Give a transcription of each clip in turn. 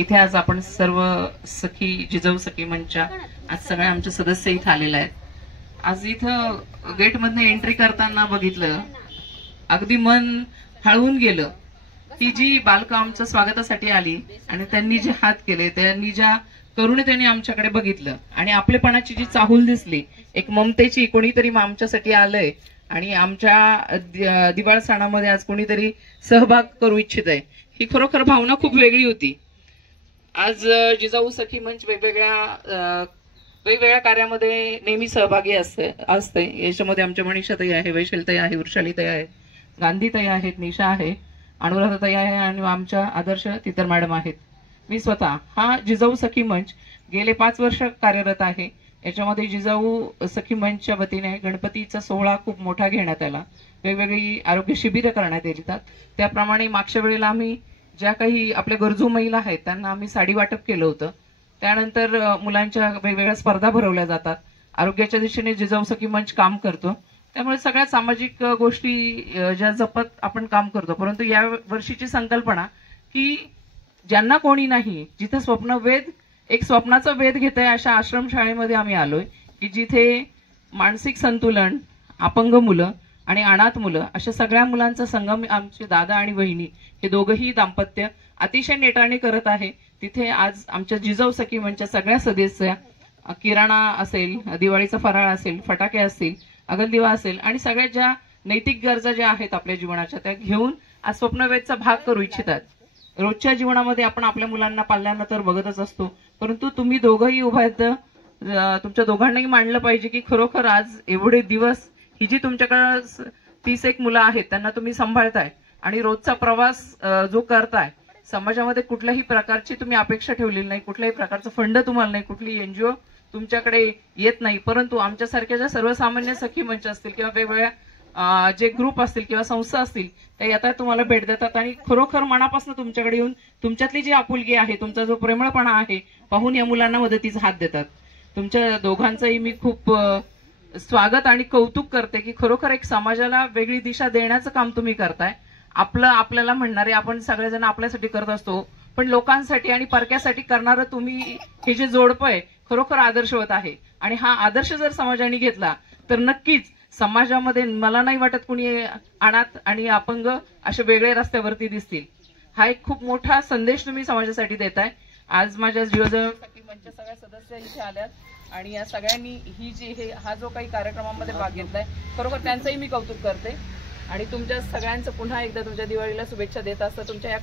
इथे आज आपण सर्व सखी जिजाऊ सखी मंचच्या आज सगळे आमचे सदस्य इथे आलेले आहेत. आज इथं गेटमधनं एंट्री करताना बघितलं, अगदी मन हळवून गेलं. ती जी बालकं आमच्या स्वागतासाठी आली आणि त्यांनी जे हात केले, त्यांनी ज्या करुणेने आमच्याकडे बघितलं आणि आपलेपणाची जी चाहूल दिसली, एक ममतेची, कोणीतरी आमच्यासाठी आलंय आणि आमच्या दिवाळ सणामध्ये आज कोणीतरी सहभाग करू इच्छित आहे, ही खरोखर भावना खूप वेगळी होती. आज जिजाऊ सखी मंच वेगवेगळ्या कार्यामध्ये नेहमी सहभागी असते. याच्यामध्ये आमच्या मनीषाताई आहे, वैशालीताई आहे, वृषालीताई आहे, गांधीताई आहेत, निशा आहे, अनुराधाताई आहे आणि आमच्या आदर्श तितर मॅडम आहेत. मी स्वतः हा जिजाऊ सखी मंच गेले 5 वर्ष कार्यरत आहे. याच्यामध्ये जिजाऊ सखी मंचच्या वतीने गणपतीचा सोहळा खूप मोठा घेण्यात आला, वेगवेगळी आरोग्य शिबिरं करण्यात येतात. त्याप्रमाणे मागच्या वेळेला आम्ही ज्या काही आपल्या गरजू महिला आहेत त्यांना आम्ही साडी वाटप केलं होतं. त्यानंतर मुलांच्या वेगवेगळ्या स्पर्धा भरवल्या जातात. आरोग्याच्या दिशेने जिजाऊ सखी मंच काम करतो. त्यामुळे सगळ्या सामाजिक गोष्टी ज्या जपत आपण काम करतो. परंतु या वर्षीची संकल्पना की ज्यांना कोणी नाही, जिथे एक स्वप्नाचा वेध घेत आहे अशा आश्रमशाळेमध्ये आम्ही आलोय की जिथे मानसिक संतुलन, अपंग मुलं आणि अनाथ मुलं अशा सगळ्या मुलांचा संगम आमचे दादा आणि वहिनी हे दोघंही दाम्पत्य अतिशय नेटाने करत आहे. तिथे आज आमच्या जिजाऊ सखी मंचच्या सगळ्या सदस्य, किराणा असेल, दिवाळीचा फराळ असेल, फटाके असतील, अगलदिवा असेल आणि सगळ्या ज्या नैतिक गरजा ज्या आहेत आपल्या जीवनाच्या त्या घेऊन आज स्वप्नवेधचा भाग करू इच्छितात. रोजच्या जीवनामध्ये आपण आपल्या मुलांना पाल्यांना तर बघतच असतो, परंतु तुम्ही दोघंही उभा आहेत, तुमच्या दोघांनाही मांडलं पाहिजे की खरोखर आज एवढे दिवस ही जी तुमच्याकडे 31 मुलं आहेत त्यांना तुम्ही सांभाळताय आणि रोजचा प्रवास जो करताय, समाजामध्ये कुठल्याही प्रकारची तुम्ही अपेक्षा ठेवलेली नाही, कुठल्याही प्रकारचं फंड तुम्हाला नाही, कुठली एनजीओ तुमच्याकडे येत नाही. परंतु आमच्यासारख्या ज्या सर्वसामान्य सखी मंच असतील किंवा वेगवेगळ्या जे ग्रुप असतील किंवा संस्था असतील त्या येतात, तुम्हाला भेट देतात आणि खरोखर मनापासून तुमच्याकडे येऊन तुमच्यातली जी आपुलकी आहे, तुमचा जो प्रेमळपणा आहे पाहून या मुलांना मदतीचा हात देतात. तुमच्या दोघांचंही मी खूप स्वागत आणि कौतुक करते की खरोखर एक समाजाला वेगळी दिशा देण्याचं काम तुम्ही करताय. आपल्याला म्हणणारे आपण सगळेजण आपल्यासाठी करत असतो, पण लोकांसाठी आणि परक्यासाठी करणारं तुम्ही हे जे जोडपं आहे खरोखर आदर्शवत आहे. आणि हा आदर्श जर समाजाने घेतला तर नक्कीच समाजामध्ये मला नाही वाटत कुणी अनाथ आणि अपंग असे वेगळे रस्त्यावरती दिसतील. हा एक खूप मोठा संदेश तुम्ही समाजासाठी देताय. आज माझ्या जिजाऊ सखी मंचच्या सगळ्या सदस्य इथे आल्यात आणि या सगळ्यांनी हा जो काही कार्यक्रमामध्ये भाग घेतलाय खरोखर त्यांचंही मी कौतुक करते आणि तुमच्या सगळ्यांचं पुन्हा एकदा तुमच्या दिवाळीला शुभेच्छा देत असतं. तुमच्या या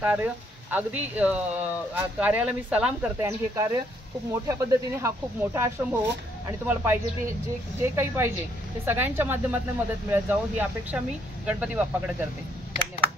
कार्याला मी सलाम करते आणि हे कार्य खूप मोठ्या पद्धतीने हा खूप मोठा आश्रम हो आणि तुम्हाला पाहिजे ते जे काही पाहिजे ते सगळ्यांच्या माध्यमातून मदत मिळत जावं ही अपेक्षा मी गणपती बाप्पाकडे करते. धन्यवाद.